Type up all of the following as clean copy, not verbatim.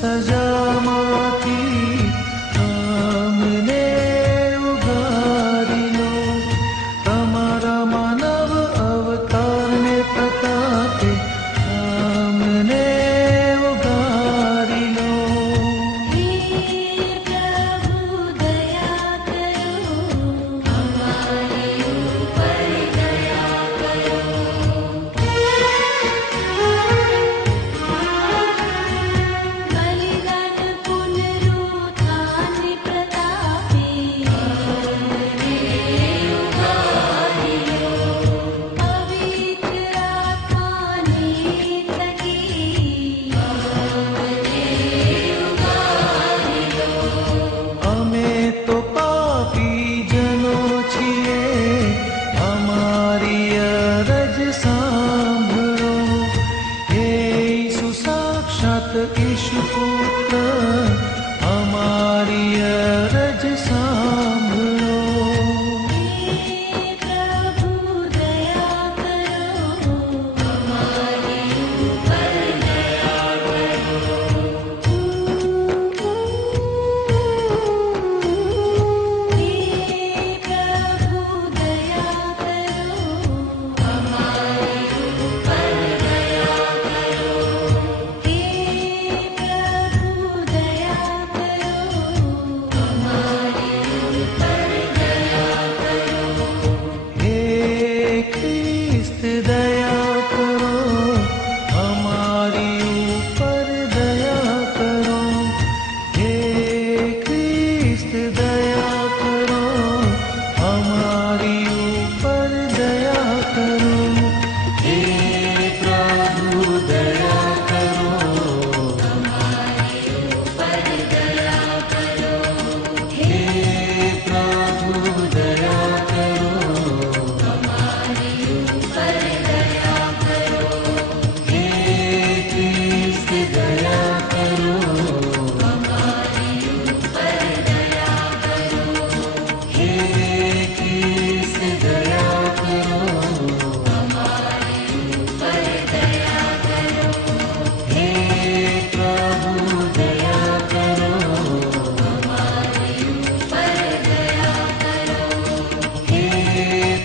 સજામાંથી અમને ઉગારી લો. તમારા માનવ અવતારને પ્રતાપે અમને ઉગારી લો. હે પ્રભુ દયા કરો, અમારી ઉપર દયા કરો. બલિદાન પુનરુત્થાન પ્રતાપે અમને ઉગારી લો. પવિત્ર આત્માની થકી અમને ઉગારી લો. અમે તો પાપી જનો છીએ, અમારી અરજ સાંભળો. હે ઈસુ સાક્ષાત ઈશુ પુત્ર, અમારી અરજ સાંભળો. હે પ્રભુ દયા કરો, અમારી ઉપર દયા કરો. હે પ્રભુ દયા કરો, અમારી ઉપર દયા કરો. હે પ્રભુ દયા કરો, અમારી ઉપર દયા કરો. હે ખ્રિસ્ત દયા કરો, અમારી ઉપર દયા કરો. હે ખ્રિસ્ત દયા કરો, અમારી ઉપર દયા કરો. હે પ્રભુ દયા કરો, અમારી ઉપર દયા કરો. હે પ્રભુ દયા કરો. અમારી ઉપર દયા કરો. હે ખ્રિસ્ત દયા કરો, અમારી ઉપર દયા કરો. હે ખ્રિસ્ત દયા કરો. અમારી ઉપર દયા કરો. હે પ્રભુ દયા કરો, અમારી ઉપર દયા કરો. હે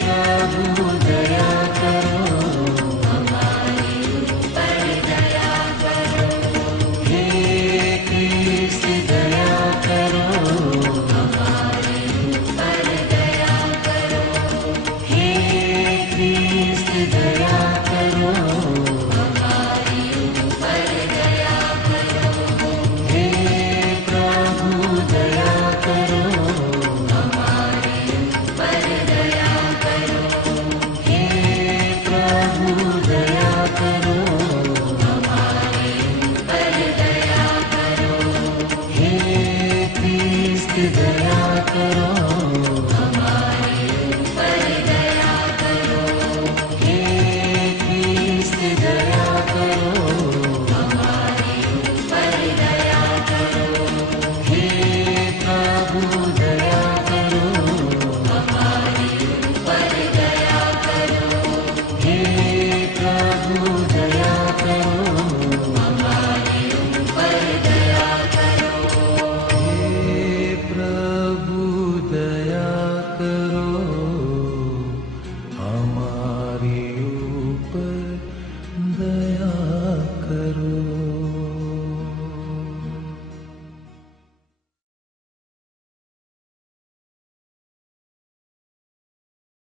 પ્રભુ દયા કરો. અમારી ઉપર દયા કરો. હે ખ્રિસ્ત દયા કરો, અમારી ઉપર દયા કરો. હે ખ્રિસ્ત દયા કરો. અમારી ઉપર દયા કરો. હે પ્રભુ દયા કરો, અમારી ઉપર દયા કરો. હે પ્રભુ દયા કરો. અમારી ઉપર દયા કરો. હે ખ્રિસ્ત દયા કરો.